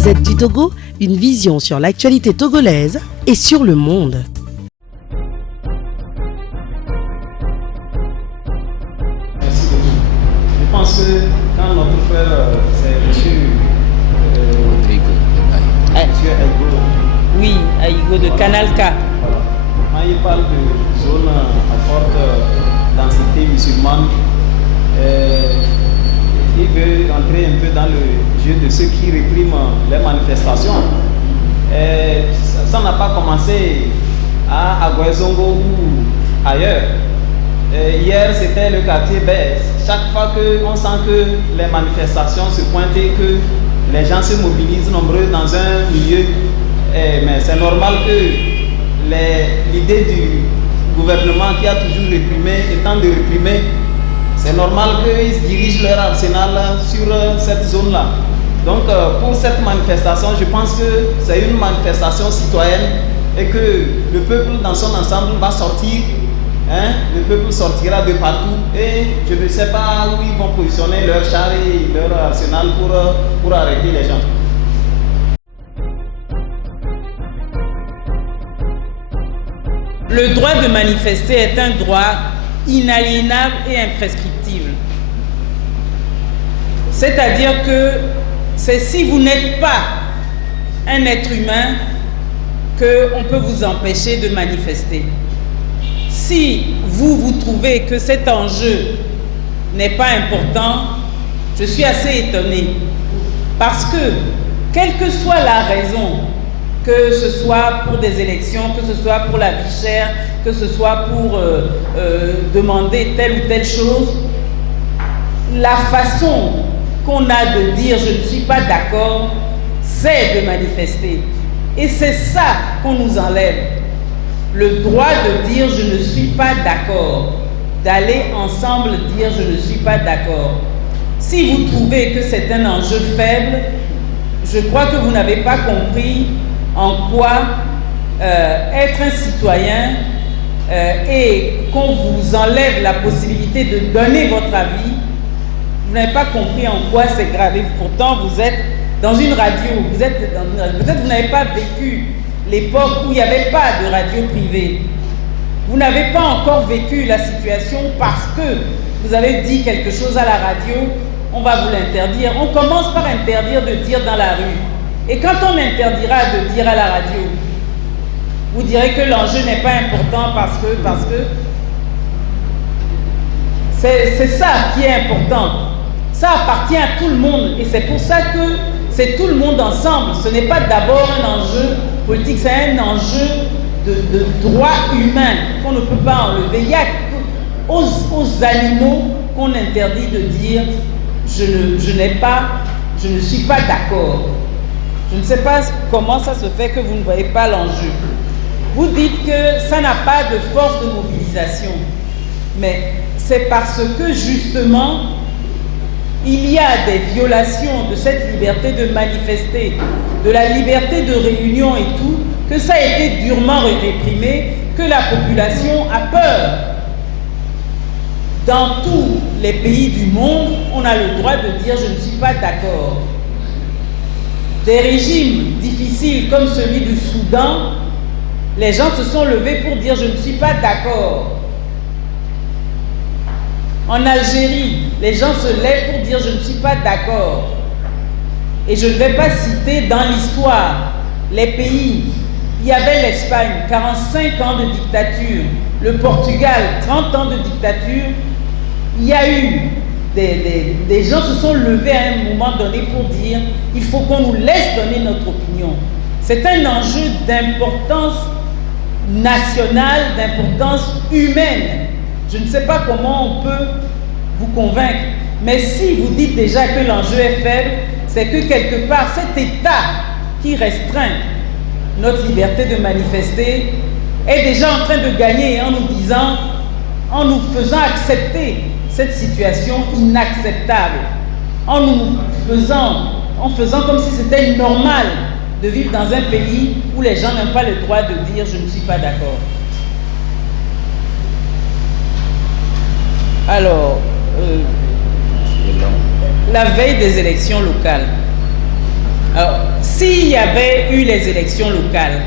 Gazette du Togo, une vision sur l'actualité togolaise et sur le monde. Merci beaucoup. Je pense que quand notre frère, c'est monsieur Aïgo. Oui, Aïgo de Canal K. Voilà. Quand il parle de zone à forte densité musulmane, il veut entrer un peu dans le jeu de ceux qui répriment les manifestations. Ça n'a pas commencé à Aguezongo ou ailleurs. Hier, c'était le quartier Besse. Chaque fois qu'on sent que les manifestations se pointent et que les gens se mobilisent nombreux dans un milieu, mais c'est normal que l'idée du gouvernement qui a toujours réprimé, étant de réprimer, c'est normal qu'ils se dirigent leur arsenal sur cette zone-là. Donc pour cette manifestation, je pense que c'est une manifestation citoyenne et que le peuple dans son ensemble va sortir. Le peuple sortira de partout et je ne sais pas où ils vont positionner leur char et leur arsenal pour arrêter les gens. Le droit de manifester est un droit inaliénable et imprescriptible. C'est-à-dire que c'est si vous n'êtes pas un être humain qu'on peut vous empêcher de manifester. Si vous trouvez que cet enjeu n'est pas important, je suis assez étonnée. Parce que, quelle que soit la raison, que ce soit pour des élections, que ce soit pour la vie chère, que ce soit pour demander telle ou telle chose, la façon qu'on a de dire « je ne suis pas d'accord », c'est de manifester. Et c'est ça qu'on nous enlève. Le droit de dire « je ne suis pas d'accord », d'aller ensemble dire « je ne suis pas d'accord ». Si vous trouvez que c'est un enjeu faible, je crois que vous n'avez pas compris en quoi être un citoyen et qu'on vous enlève la possibilité de donner votre avis, vous n'avez pas compris en quoi c'est grave. Et pourtant, vous êtes dans une radio, peut-être vous n'avez pas vécu l'époque où il n'y avait pas de radio privée. Vous n'avez pas encore vécu la situation parce que vous avez dit quelque chose à la radio, on va vous l'interdire. On commence par interdire de dire dans la rue. Et quand on interdira de dire à la radio, vous direz que l'enjeu n'est pas important parce que c'est ça qui est important. Ça appartient à tout le monde et c'est pour ça que c'est tout le monde ensemble. Ce n'est pas d'abord un enjeu politique, c'est un enjeu de droit humain qu'on ne peut pas enlever. Il y a aux animaux qu'on interdit de dire je ne suis pas d'accord. Je ne sais pas comment ça se fait que vous ne voyez pas l'enjeu. Vous dites que ça n'a pas de force de mobilisation, mais c'est parce que justement il y a des violations de cette liberté de manifester, de la liberté de réunion et tout, que ça a été durement réprimé, que la population a peur. Dans tous les pays du monde, on a le droit de dire « je ne suis pas d'accord ». Des régimes difficiles comme celui du Soudan, les gens se sont levés pour dire « je ne suis pas d'accord ». En Algérie, les gens se lèvent pour dire « je ne suis pas d'accord ». Et je ne vais pas citer dans l'histoire les pays. Il y avait l'Espagne, 45 ans de dictature. Le Portugal, 30 ans de dictature. Il y a eu des gens se sont levés à un moment donné pour dire « il faut qu'on nous laisse donner notre opinion ». C'est un enjeu d'importance nationale, d'importance humaine. Je ne sais pas comment on peut vous convaincre, mais si vous dites déjà que l'enjeu est faible, c'est que quelque part, cet État qui restreint notre liberté de manifester est déjà en train de gagner en nous disant, en nous faisant accepter cette situation inacceptable, en faisant comme si c'était normal de vivre dans un pays où les gens n'ont pas le droit de dire « je ne suis pas d'accord ». Alors, la veille des élections locales, Alors, s'il y avait eu les élections locales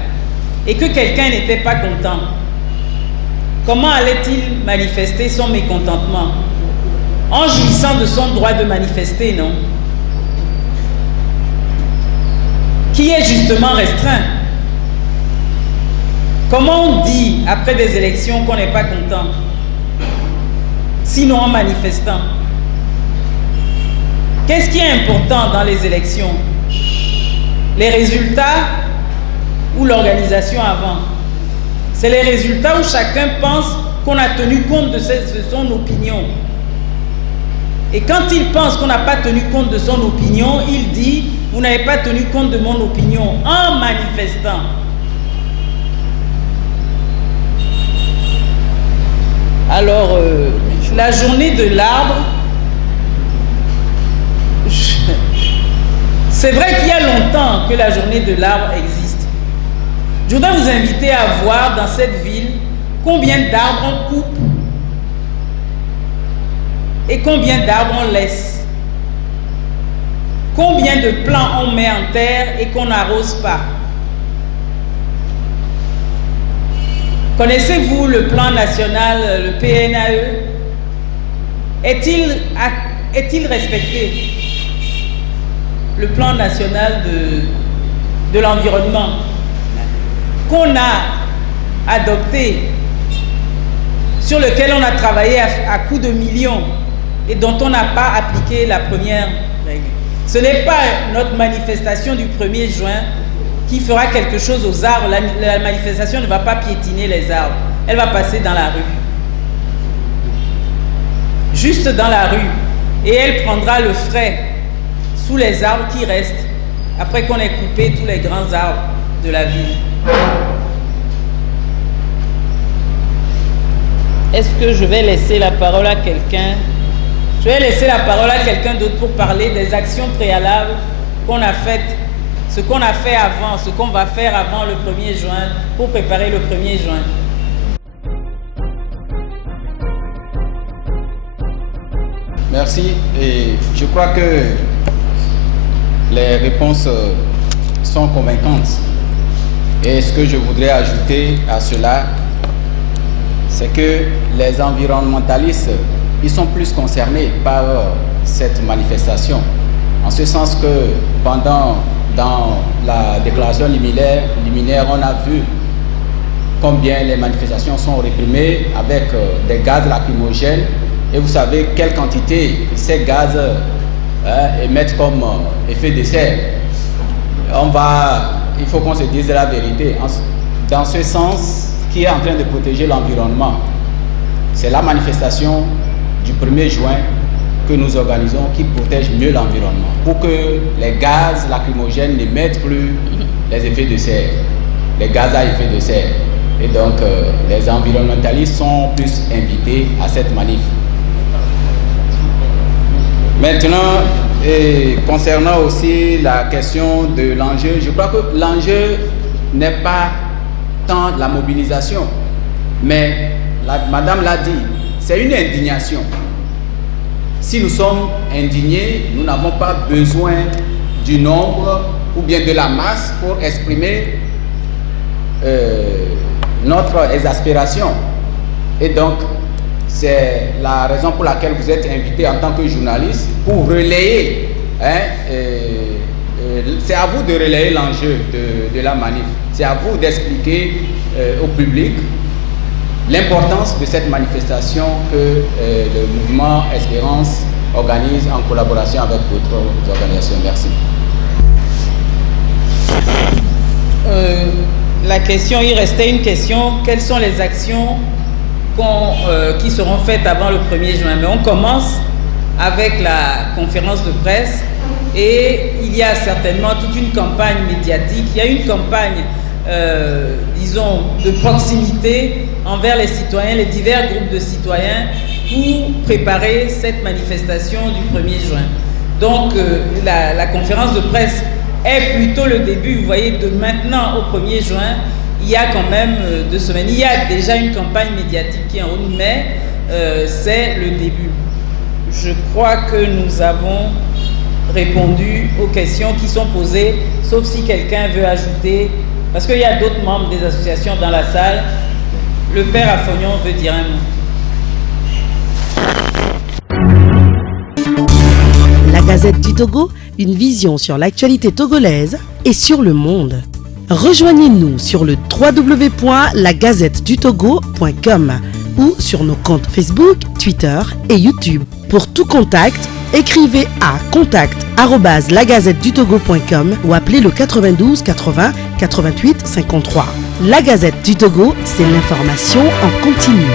et que quelqu'un n'était pas content, comment allait-il manifester son mécontentement? En jouissant de son droit de manifester, non? Qui est justement restreint. Comment on dit après des élections qu'on n'est pas content? Sinon en manifestant. Qu'est-ce qui est important dans les élections? Les résultats ou l'organisation avant? C'est les résultats où chacun pense qu'on a tenu compte de son opinion. Et quand il pense qu'on n'a pas tenu compte de son opinion, il dit « Vous n'avez pas tenu compte de mon opinion » en manifestant. Alors, la journée de l'arbre, c'est vrai qu'il y a longtemps que la journée de l'arbre existe. Je voudrais vous inviter à voir dans cette ville combien d'arbres on coupe et combien d'arbres on laisse. Combien de plants on met en terre et qu'on n'arrose pas. Connaissez-vous le plan national, le PNAE? Est-il respecté? Le plan national de l'environnement qu'on a adopté, sur lequel on a travaillé à coups de millions et dont on n'a pas appliqué la première règle. Ce n'est pas notre manifestation du 1er juin qui fera quelque chose aux arbres. La manifestation ne va pas piétiner les arbres, elle va passer dans la rue. Juste dans la rue. Et elle prendra le frais sous les arbres qui restent après qu'on ait coupé tous les grands arbres de la ville. Est-ce que je vais laisser la parole à quelqu'un? Je vais laisser la parole à quelqu'un d'autre pour parler des actions préalables qu'on a faites, ce qu'on a fait avant, ce qu'on va faire avant le 1er juin pour préparer le 1er juin. Merci. Et je crois que les réponses sont convaincantes. Et ce que je voudrais ajouter à cela, c'est que les environnementalistes, ils sont plus concernés par cette manifestation. En ce sens que dans la déclaration liminaire, on a vu combien les manifestations sont réprimées avec des gaz lacrymogènes. Et vous savez quelle quantité ces gaz émettent comme effet de serre. Il faut qu'on se dise la vérité. Dans ce sens, qui est en train de protéger l'environnement, c'est la manifestation du 1er juin que nous organisons qui protège mieux l'environnement pour que les gaz lacrymogènes n'émettent plus les effets de serre, les gaz à effet de serre. Et donc, les environnementalistes sont plus invités à cette manif. Maintenant, concernant aussi la question de l'enjeu, je crois que l'enjeu n'est pas tant la mobilisation, mais madame l'a dit, c'est une indignation. Si nous sommes indignés, nous n'avons pas besoin du nombre ou bien de la masse pour exprimer notre exaspération. Et donc, c'est la raison pour laquelle vous êtes invité en tant que journaliste pour relayer. C'est à vous de relayer l'enjeu de la manif. C'est à vous d'expliquer au public l'importance de cette manifestation que le mouvement Espérance organise en collaboration avec d'autres organisations. Merci. La question, il restait une question. Quelles sont les actions qui seront faites avant le 1er juin? Mais on commence avec la conférence de presse et il y a certainement toute une campagne médiatique. Il y a une campagne, disons, de proximité envers les citoyens, les divers groupes de citoyens pour préparer cette manifestation du 1er juin. Donc, la conférence de presse est plutôt le début. Vous voyez, de maintenant au 1er juin, il y a quand même 2 semaines. Il y a déjà une campagne médiatique qui est en route, mais c'est le début. Je crois que nous avons répondu aux questions qui sont posées, sauf si quelqu'un veut ajouter, parce qu'il y a d'autres membres des associations dans la salle. Le père Afognon veut dire un mot. La Gazette du Togo, une vision sur l'actualité togolaise et sur le monde. Rejoignez-nous sur le www.lagazettedutogo.com ou sur nos comptes Facebook, Twitter et YouTube. Pour tout contact, écrivez à contact@lagazettedutogo.com ou appelez le 92 80 88 53. La Gazette du Togo, c'est l'information en continu.